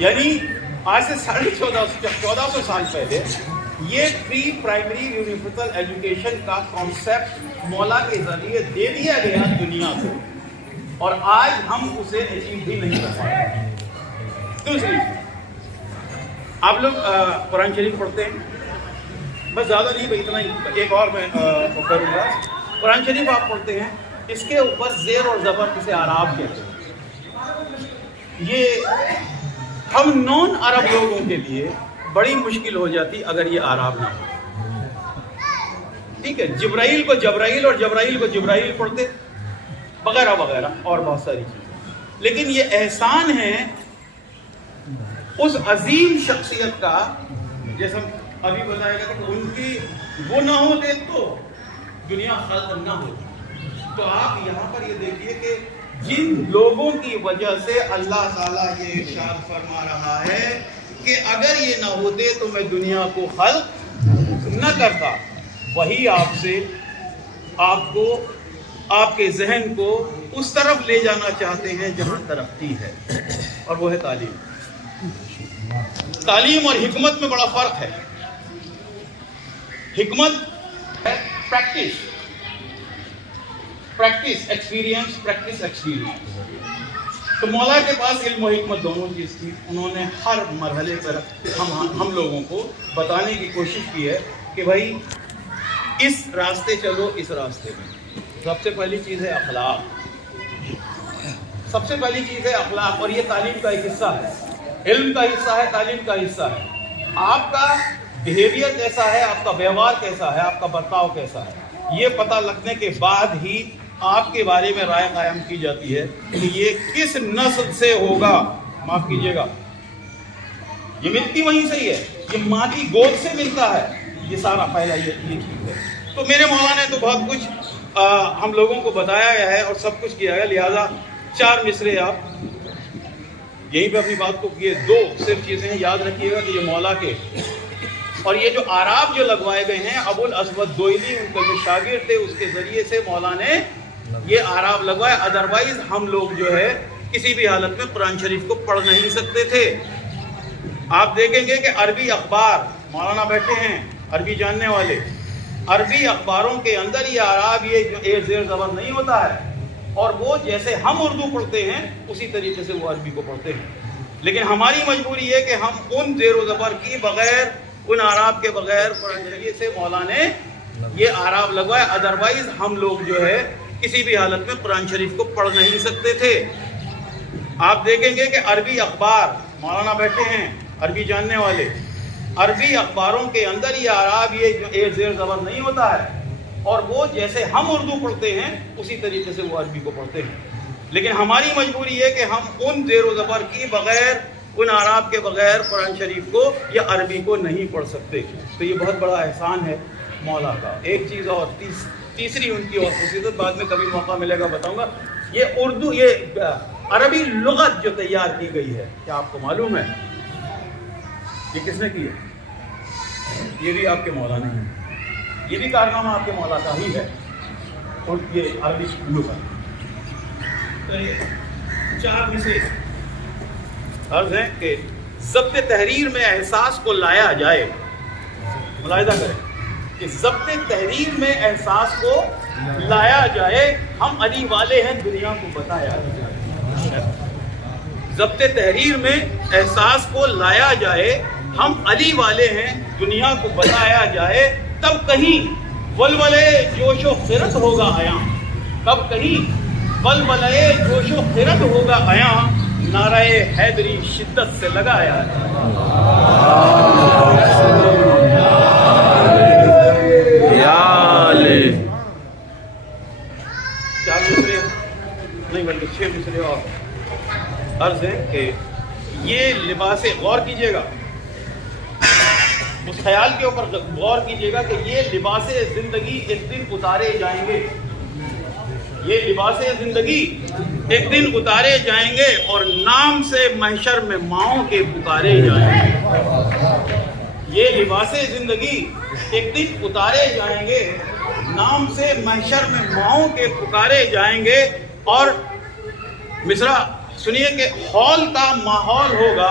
یعنی آج سے 1450 سال پہلے یہ پری پرائمری یونیورسل ایجوکیشن کا کانسیپٹ مولا کے ذریعے دے دیا گیا دنیا کو، اور آج ہم اسے اچیو بھی نہیں کر پائے۔ دوسری، آپ لوگ قرآن شریف پڑھتے ہیں، بس زیادہ نہیں، بھائی اتنا ہی، ایک اور میں کروں گا۔ قرآن شریف آپ پڑھتے ہیں، اس کے اوپر زیر اور زبر جسے اعراب کہتے ہیں، یہ ہم نون عرب لوگوں کے لیے بڑی مشکل ہو جاتی اگر یہ اعراب نہ ہو۔ ٹھیک ہے، جبرائیل کو جبرائیل اور جبرائیل کو جبرائیل پڑھتے وغیرہ وغیرہ اور بہت ساری چیزیں، لیکن یہ احسان ہے اس عظیم شخصیت کا، جیسے ابھی بتایا گیا کہ ان کی وہ نہ ہوتے تو دنیا خلق نہ ہوتی۔ تو آپ یہاں پر یہ دیکھیے کہ جن لوگوں کی وجہ سے اللہ تعالیٰ یہ ارشاد فرما رہا ہے کہ اگر یہ نہ ہوتے تو میں دنیا کو خلق نہ کرتا، وہی آپ سے آپ کو، آپ کے ذہن کو اس طرف لے جانا چاہتے ہیں جہاں ترقی ہے، اور وہ ہے تعلیم۔ تعلیم اور حکمت میں بڑا فرق ہے۔ حکمت ہے پریکٹس، ایکسپیرینس۔ تو مولا کے پاس علم و حکمت دونوں چیز تھی۔ انہوں نے ہر مرحلے پر ہم لوگوں کو بتانے کی کوشش کی ہے کہ بھائی اس راستے چلو، اس راستے میں سب سے پہلی چیز ہے اخلاق، سب سے پہلی چیز ہے اخلاق، اور یہ تعلیم کا ایک حصہ ہے، علم کا حصہ ہے، تعلیم کا حصہ ہے۔ آپ کا بیہیویئر کیسا ہے، آپ کا ویوہار کیسا ہے، آپ کا برتاؤ کیسا ہے، یہ پتہ لگنے کے بعد ہی آپ کے بارے میں رائے قائم کی جاتی ہے کہ یہ کس نسل سے ہوگا۔ معاف کیجیے گا، یہ ملتی وہیں سے ہی ہے، یہ ماں کی گود سے ملتا ہے، یہ سارا پہلا یہ چیز ہے۔ تو میرے مولا نے تو بہت کچھ ہم لوگوں کو بتایا گیا ہے اور سب کچھ کیا ہے، لہٰذا 4 مصرے آپ یہیں پہ اپنی بات کو کیے۔ 2 صرف چیزیں یاد رکھیے گا کہ یہ مولا کے، اور یہ جو اعراب جو لگوائے گئے ہیں، ابو الاسود دوئلی ان کے جو شاگرد تھے، اس کے ذریعے سے مولا نے یہ اعراب لگوائے، ادروائز ہم لوگ جو ہے کسی بھی حالت میں قرآن شریف کو پڑھ نہیں سکتے تھے۔ آپ دیکھیں گے کہ عربی اخبار، مولانا بیٹھے ہیں عربی جاننے والے، عربی اخباروں کے اندر یہ اعراب، یہ جو ایک زیر زبر نہیں ہوتا ہے، اور وہ جیسے ہم اردو پڑھتے ہیں اسی طریقے سے وہ عربی کو پڑھتے ہیں۔ لیکن ہماری مجبوری ہے کہ ہم ان زیر و زبر کی بغیر، ان اعراب کے بغیر قرآن شریف سے مولا نے یہ اعراب لگوائے، ادروائز ہم لوگ جو ہے کسی بھی حالت میں قرآن شریف کو پڑھ نہیں سکتے تھے۔ آپ دیکھیں گے کہ عربی اخبار، مولانا بیٹھے ہیں عربی جاننے والے، عربی اخباروں کے اندر یہ اعراب، یہ جو ایک زیر زبر نہیں ہوتا ہے، اور وہ جیسے ہم اردو پڑھتے ہیں اسی طریقے سے وہ عربی کو پڑھتے ہیں۔ لیکن ہماری مجبوری ہے کہ ہم ان زیر و زبر کی بغیر، ان اعراب کے بغیر قرآن شریف کو یا عربی کو نہیں پڑھ سکتے۔ تو یہ بہت بڑا احسان ہے مولا کا۔ ایک چیز اور، تیسری ان کی اور خصوصیت، بعد میں کبھی موقع ملے گا بتاؤں گا، یہ اردو، یہ عربی لغت جو تیار کی گئی ہے، کیا آپ کو معلوم ہے یہ کس نے کی ہے؟ یہ بھی آپ کے مولا نے ہے، یہ بھی کارنامہ آپ کے مولا کا ہی ہے، اور یہ عربی لغت۔ تو یہ 4 میں سے عرض ہے کہ ضبط تحریر میں احساس کو لایا جائے۔ ملاحظہ کریں کہ ضبط تحریر میں احساس کو لایا جائے، ہم علی والے ہیں دنیا کو بتایا جائے۔ ضبط تحریر میں احساس کو لایا جائے، ہم علی والے ہیں دنیا کو بتایا جائے، تب کہیں ولولے جوش و خرت ہوگا عیاں، تب کہیں ولولے جوش و خرت ہوگا عیاں، نعرہ حیدری شدت سے لگایا جائے۔ نہیں بلکہ 6 مصرے اور عرض ہے کہ یہ لباس، غور کیجئے گا اس خیال کے اوپر، غور کیجئے گا کہ یہ لباس زندگی ایک دن اتارے جائیں گے، یہ لباس زندگی ایک دن اتارے جائیں گے، اور نام سے محشر میں ماؤں کے پکارے جائیں گے۔ یہ لباس زندگی ایک دن اتارے جائیں گے، نام سے محشر میں ماؤں کے پکارے جائیں گے، اور مصرع سنیے کہ ہال کا ماحول ہوگا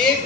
1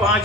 5